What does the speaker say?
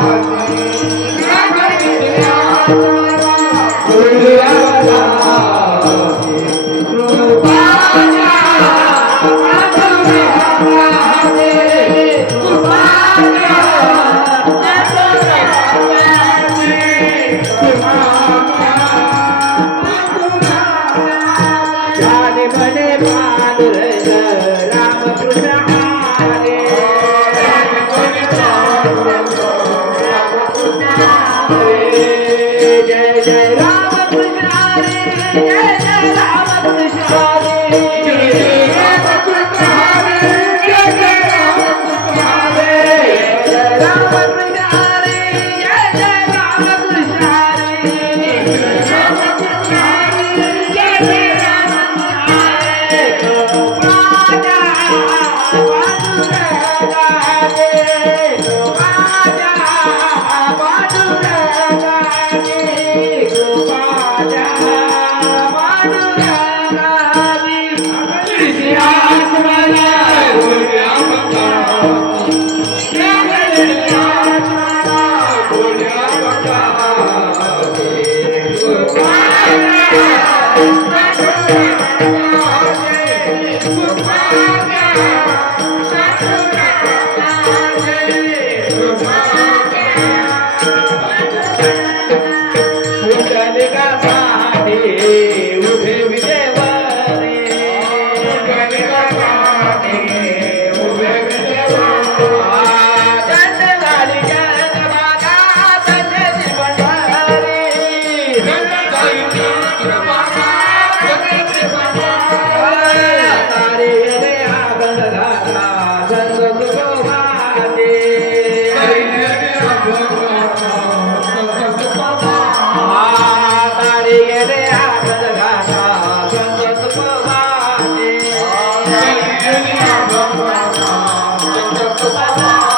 झाले रामकृष्ण हरे আমি Thank you.